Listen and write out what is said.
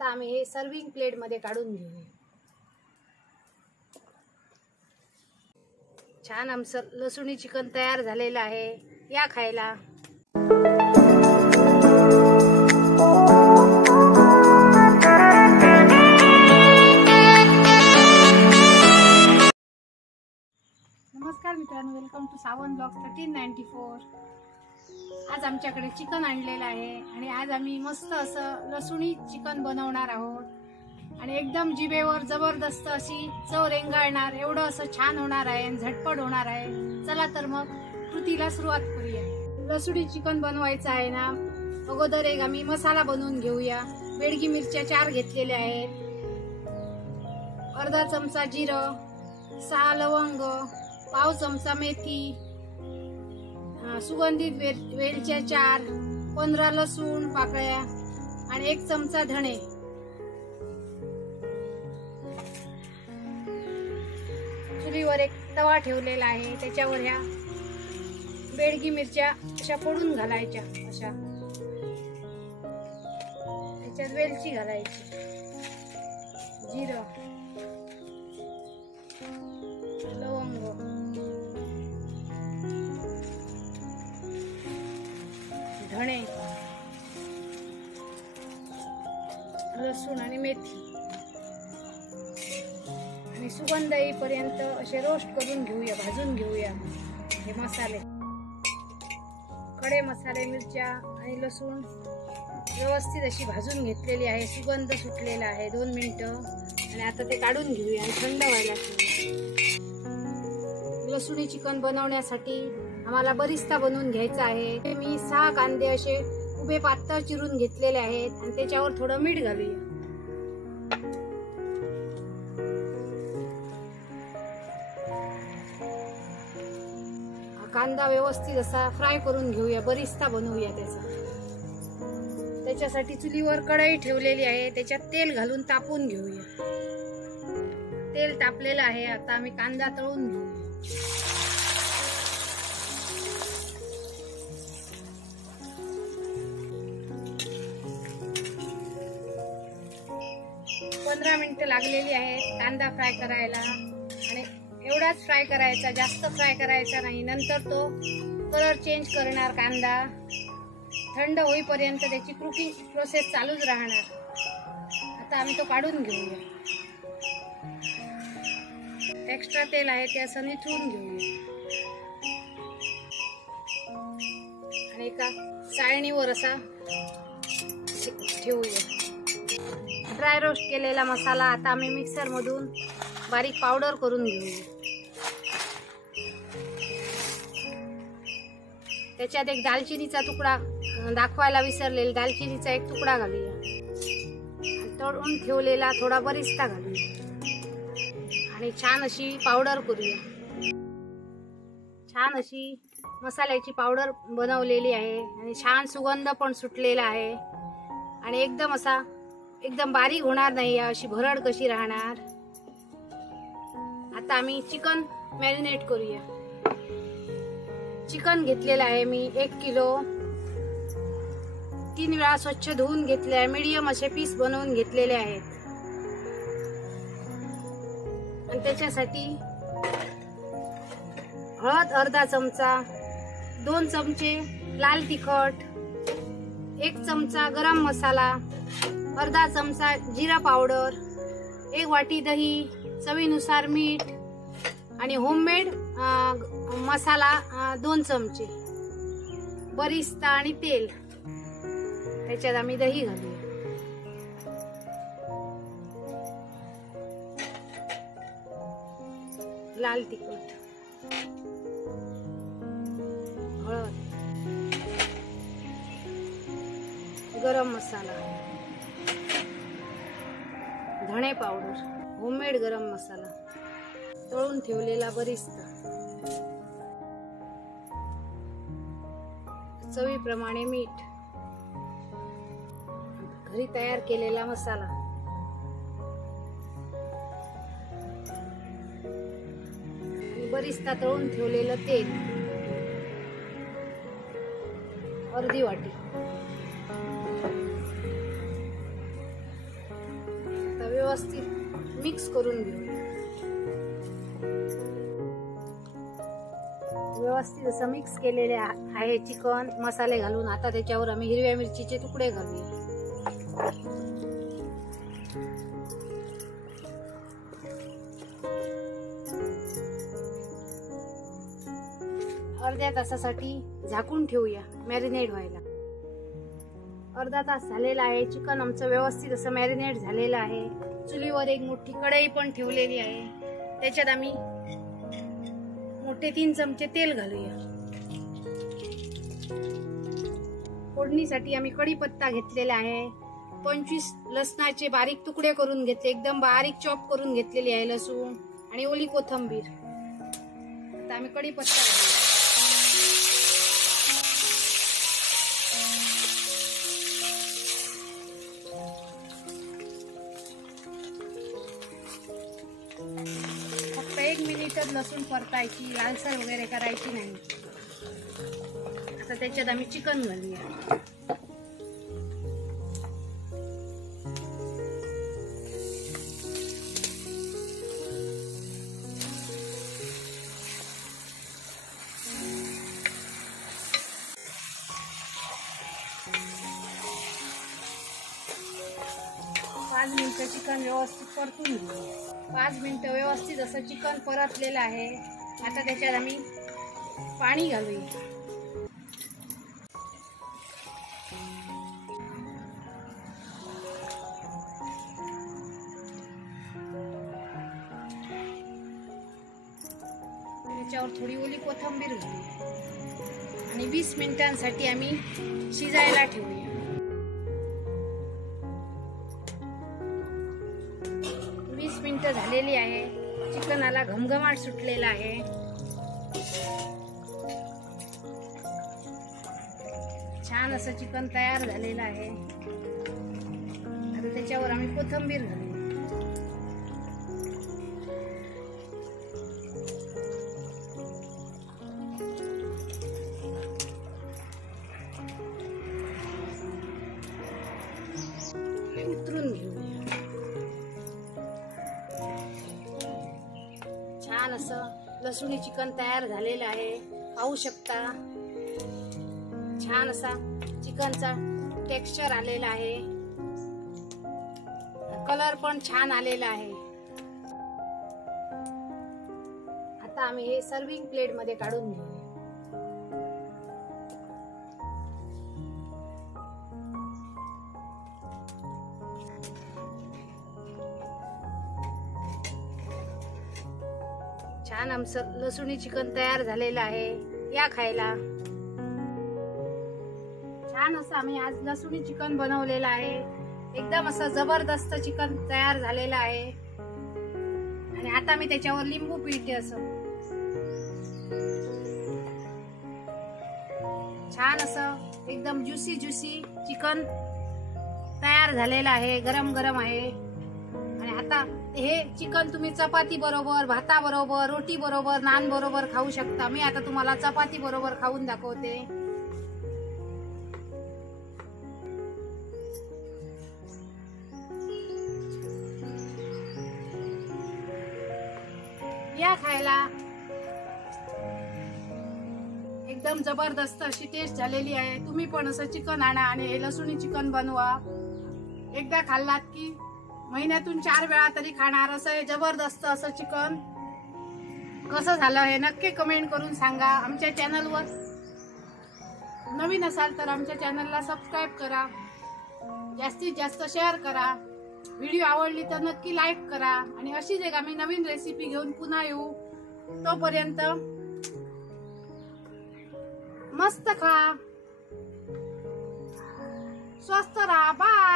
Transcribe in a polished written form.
आता आम्ही हे सर्विंग प्लेट मध्ये काढून घेऊ। छान आमचं लसुणी चिकन तयार झालेलं आहे, या खायला। नमस्कार मित्रांनो, वेलकम टू सावन ब्लॉग्स 1394। आज आमच्याकडे चिकन आणलेलं आहे आणि आज आम्ही मस्त असं लसुणी चिकन बनवणार आहोत आणि एकदम जिभेवर जबरदस्त अशी चव रेंगाळणार एवढं असं छान होणार आहे आणि झटपट होणार आहे। चला तर मग कृतीला सुरुवात करूया। लसुणी चिकन बनवायचं आहे ना, अगोदर एक आम्ही मसाला बनवून घेऊया। बेडगी मिरच्या 4 घेतलेल्या आहेत, अर्धा चमचा जिरं, 6 लवंग, पाव चमचा मेथी, सुगंधित वेलच्या 4, 15 लसूण पाकळ्या आणि 1 चमचा धणे। चुलीवर एक तवा ठेवलेला आहे, त्याच्यावर ह्या बेडगी मिरच्या अशा फोडून घालायच्या। अशा त्याच्यात वेलची घालायची, जिरं, लवंग, धणे, लसूण आणि मेथी आणि सुगंध येईपर्यंत असे रोस्ट करून घेऊया, भाजून घेऊया हे मसाले। खडे मसाले, मिरच्या आणि लसूण व्यवस्थित अशी भाजून घेतलेली आहे, सुगंध सुटलेला आहे 2 मिनिटं। आणि आता ते काढून घेऊया आणि थंड व्हायला ठेवूया। लसुणी चिकन बनवण्यासाठी आम्हाला बरिस्ता बनवून घ्यायचा आहे। मी 6 कांदे असे उभे पातळ चिरून घेतलेले आहेत आणि त्याच्यावर थोडं मीठ घालूया। कांदा व्यवस्थित असा फ्राय करून घेऊया, बरिस्ता बनवूया त्याचा। त्याच्यासाठी चुलीवर कढई ठेवलेली आहे, त्याच्यात तेल घालून तापून घेऊया। तेल तापलेलं आहे, आता आम्ही कांदा तळून घेऊया। 15 मिनिटं लागलेली आहेत कांदा फ्राय करायला आणि एवढाच फ्राय करायचा, जास्त फ्राय करायचा नाही, नंतर तो कलर चेंज करणार कांदा। थंड होईपर्यंत त्याची कुकिंग प्रोसेस चालूच राहणार। आता आम्ही तो काढून घेऊया। एक्स्ट्रा तेल आहे ते असं निथळून घेऊया आणि एका चाळणीवर असा ठेवूया। ड्राय रोस्ट केलेला मसाला आता आम्ही मिक्सर मधून बारीक पावडर करून घेऊया। त्याच्यात एक दालचिनीचा तुकडा, दाखवायला विसरलेला दालचिनीचा 1 तुकडा घालूया। तळून ठेवलेला थोडा बरिस्ता घालूया आणि छान अशी पावडर करूया। छान अशी मसाल्याची पावडर बनवलेली आहे आणि छान सुगंध पण सुटलेला आहे आणि एकदम बारीक होणार नाही, अशी भरड कशी राहणार। आता आम्ही चिकन मॅरिनेट करूया। चिकन घेतलेलं आहे मी 1 किलो, 3 वेळा स्वच्छ धुवून घेतले आहे, मीडियम असे पीस बनवून घेतलेले आहेत। आणि त्याच्यासाठी हळद अर्धा चमचा, 2 चमचे लाल तिखट, 1 चमचा गरम मसाला, अर्धा चमचा जिरा पावडर, 1 वाटी दही, चवीनुसार मीठ आणि होममेड मसाला 2 चमचे, बरिस्ता आणि तेल। त्याच्यात आम्ही दही घालूया। लाल तिखट, हळद, गरम मसाला, धणे पावडर, होममेड गरम मसाला, तळून ठेवलेला बरिस्ता, चवीप्रमाणे मीठ, घरी तयार केलेला मसाला, बरिस्ता तळून ठेवलेलं तेल अर्धी वाटी, व्यवस्थित मिक्स करून घेऊया. व्यवस्थित असं मिक्स केलेले आहे चिकन मसाले घालून. आता त्याच्यावर आम्ही हिरव्या मिरचीचे तुकडे घालूया. अर्ध्या तासासाठी झाकून ठेवूया मॅरिनेट व्हायला. अर्धा तास झालेला आहे. चिकन आमचं व्यवस्थित असं मॅरिनेट झालेलं आहे. चुलीवर एक मोठी कढई पण ठेवलेली आहे. त्याच्यात आम्ही मोठे 3 चमचे तेल घालूया. फोडणीसाठी आम्ही कढीपत्ता घेतलेला आहे. 25 लसणाचे बारीक तुकडे करून घेतले. एकदम बारीक चॉप करून घेतलेली आहे लसूण आणि ओली कोथिंबीर. आता आम्ही कढीपत्ता घालूया. फक्त 1 मिनिटच लसूण परतायची, लालसर वगैरे करायची नाही. आता त्याच्यात आम्ही चिकन घालूया. पाच मिनिटं चिकन व्यवस्थित परतून घेऊ. 5 मिनिटं व्यवस्थित असं चिकन परतलेलं आहे. आता त्याच्यात आम्ही पाणी घालूया. त्याच्यावर थोडी ओली कोथिंबीर घालूया आणि 20 मिनिटांसाठी आम्ही शिजायला ठेवूया. 20 मिनिटं झालेली आहे. चिकनाला घमघमाट सुटलेला आहे. छान असं चिकन तयार झालेलं आहे. आता त्याच्यावर आम्ही कोथिंबीर घालू. उतरून घेऊया. छान असं लसूणी चिकन तयार झालेलं आहे. पाहू शकता छान असा चिकनचा टेक्स्चर आलेला आहे. कलर पण छान आलेला आहे. आता आम्ही हे सर्विंग प्लेट मध्ये काढून घेऊ. छान आमचं लसूणी चिकन तयार झालेलं आहे. या खायला. छान असं आम्ही आज लसूणी चिकन बनवलेलं आहे. एकदम असं जबरदस्त चिकन तयार झालेलं आहे. आणि आता मी त्याच्यावर लिंबू पिळते. असं छान असं एकदम ज्युसी चिकन तयार झालेलं आहे. गरम गरम आहे. आणि आता हे चिकन तुम्ही चपाती बरोबर, भाता बरोबर, रोटी बरोबर, नान बरोबर खाऊ शकता. मी आता तुम्हाला चपाती बरोबर खाऊन दाखवते. या खायला. एकदम जबरदस्त अशी टेस्ट झालेली आहे. तुम्ही पण असं चिकन आणा आणि हे लसूणी चिकन बनवा. एकदा खाल्लात की महिन्यातून 4 वेळा तरी खाणार. असं जबरदस्त असं चिकन कसं झालं हे नक्की कमेंट करून सांगा. आमच्या चॅनलवर नवीन असाल तर आमच्या चॅनलला सबस्क्राईब करा. जास्तीत जास्त शेअर करा. व्हिडिओ आवडली तर नक्की लाईक करा. आणि अशीच एक आम्ही नवीन रेसिपी घेऊन पुन्हा येऊ. तोपर्यंत मस्त खा, स्वस्त राहा. बाय.